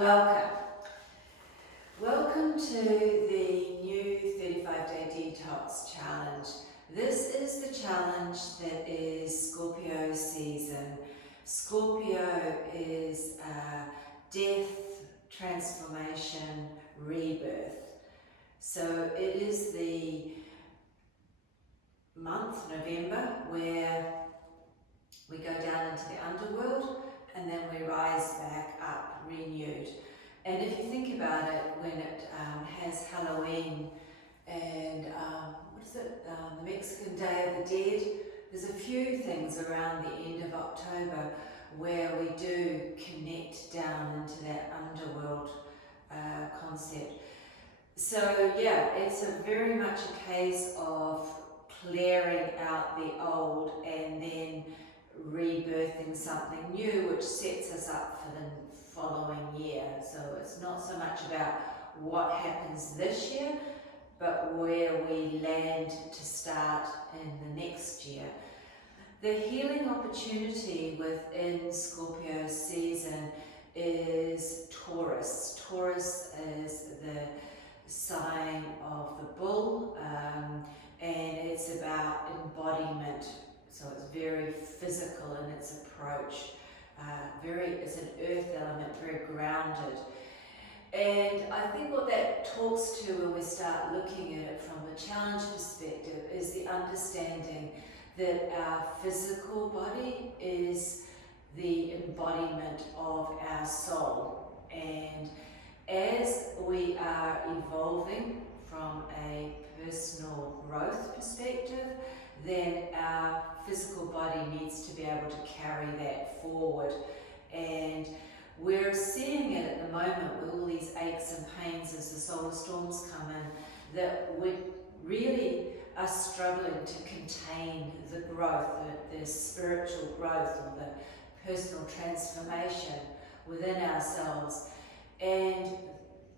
Welcome. Welcome to the new 35-day detox challenge. This is the challenge that is Scorpio season. Scorpio is death, transformation, rebirth. So it is the month, November, where we go down into the underworld and then we rise back up renewed. And if you think about it, when it has Halloween and the Mexican Day of the Dead, there's a few things around the end of October where we do connect down into that underworld concept. So yeah, it's very much a case of clearing out the old and then rebirthing something new, which sets us up for the following year. So it's not so much about what happens this year, but where we land to start in the next year. The healing opportunity within Scorpio season is Taurus. Taurus is the sign of the bull, and it's about embodiment. So it's very physical in its approach. It's an earth element, very grounded. And I think what that talks to when we start looking at it from the challenge perspective is the understanding that our physical body is the embodiment of our soul. And as we are evolving from a personal growth perspective, then our physical body needs to be able to carry that forward. And we're seeing it at the moment with all these aches and pains as the solar storms come in, that we really are struggling to contain the growth, the spiritual growth or the personal transformation within ourselves. And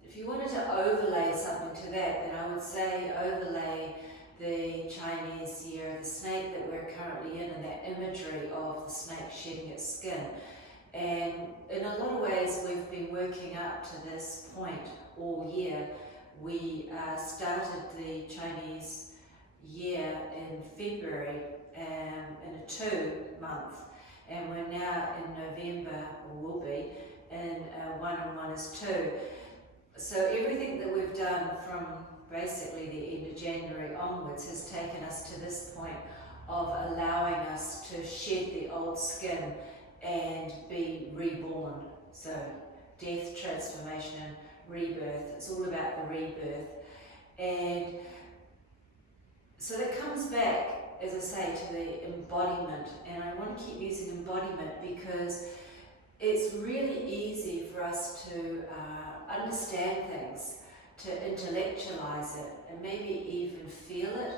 if you wanted to overlay something to that, then I would say overlay the Chinese year of the snake that we're currently in, and that imagery of the snake shedding its skin. And in a lot of ways, we've been working up to this point all year. We started the Chinese year in February in a 2-month, and we're now in November, or will be, in 1 and 1 is 2. So everything that we've done from basically the end of January onwards has taken us to this point of allowing us to shed the old skin and be reborn. So death, transformation and rebirth. It's all about the rebirth. And so that comes back, as I say, to the embodiment. And I want to keep using embodiment because it's really easy for us to understand things, to intellectualize it and maybe even feel it,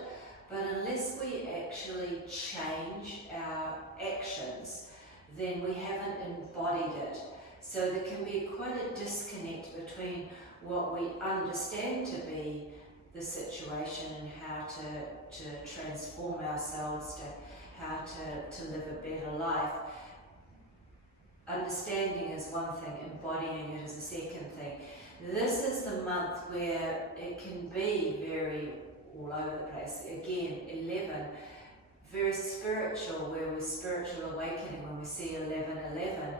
but unless we actually change our actions, then we haven't embodied it. So there can be quite a disconnect between what we understand to be the situation and how to transform ourselves, to how to live a better life. Understanding is one thing, embodying it is a second thing. This is the month where it can be very all over the place. Again, 11, very spiritual, where we're spiritual awakening when we see 11:11.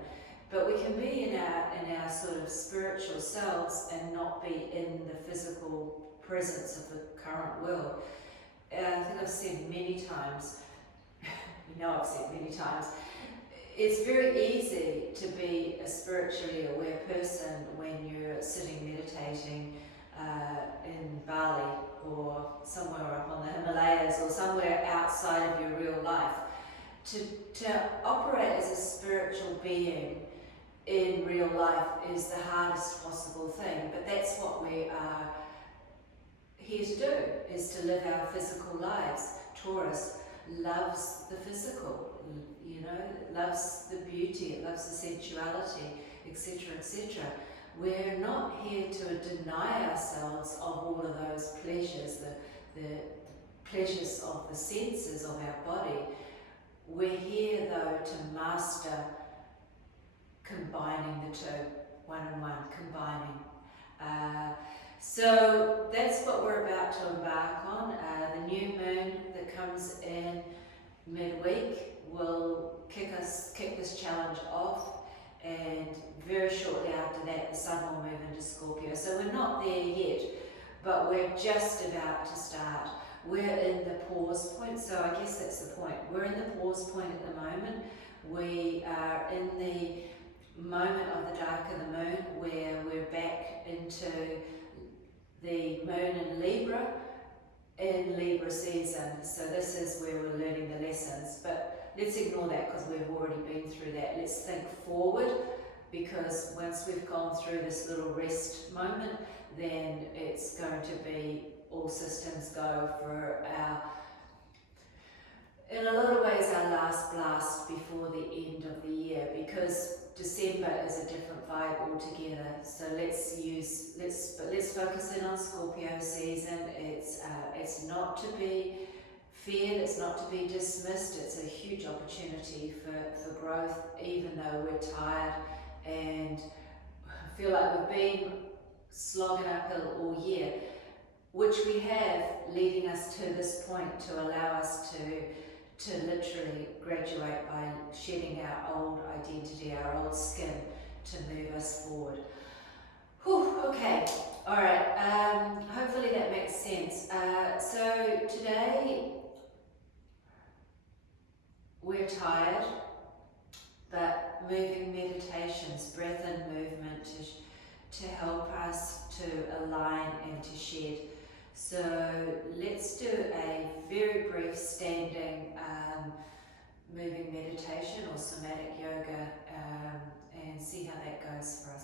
But we can be in our sort of spiritual selves and not be in the physical presence of the current world. I think I've said many times, I've said many times, it's very easy to be a spiritually aware person when you're sitting meditating in Bali or somewhere up on the Himalayas or somewhere outside of your real life. To operate as a spiritual being in real life is the hardest possible thing, but that's what we are here to do, is to live our physical lives. Taurus loves the physical, loves the beauty, it loves the sensuality, etc., etc. We're not here to deny ourselves of all of those pleasures, the pleasures of the senses of our body. We're here though to master combining the two. one and one, combining. So that's what we're about to embark on. The new moon that comes in midweek will kick this challenge off, and very shortly after that the sun will move into Scorpio. So we're not there yet, but we're just about to start. We're in the pause point, so I guess that's the point. We're in the pause point at the moment. We are in the moment of the dark of the moon where we're back into the moon in Libra season. So this is where we're learning the lessons, but let's ignore that because we've already been through that. Let's think forward, because once we've gone through this little rest moment, then it's going to be all systems go for our, in a lot of ways, our last blast before the end of the year, because December is a different vibe altogether. So let's focus in on Scorpio season. It's not to be feared, it's not to be dismissed. It's a huge opportunity for growth, even though we're tired and feel like we've been slogging uphill all year, which we have, leading us to this point to allow us to literally graduate by shedding our old identity, our old skin, to move us forward. Whew, okay, all right, hopefully that makes sense. So today we're tired, but moving meditations, breath and movement to help us to align and to shed. So let's do a very brief standing moving meditation or somatic yoga, and see how that goes for us.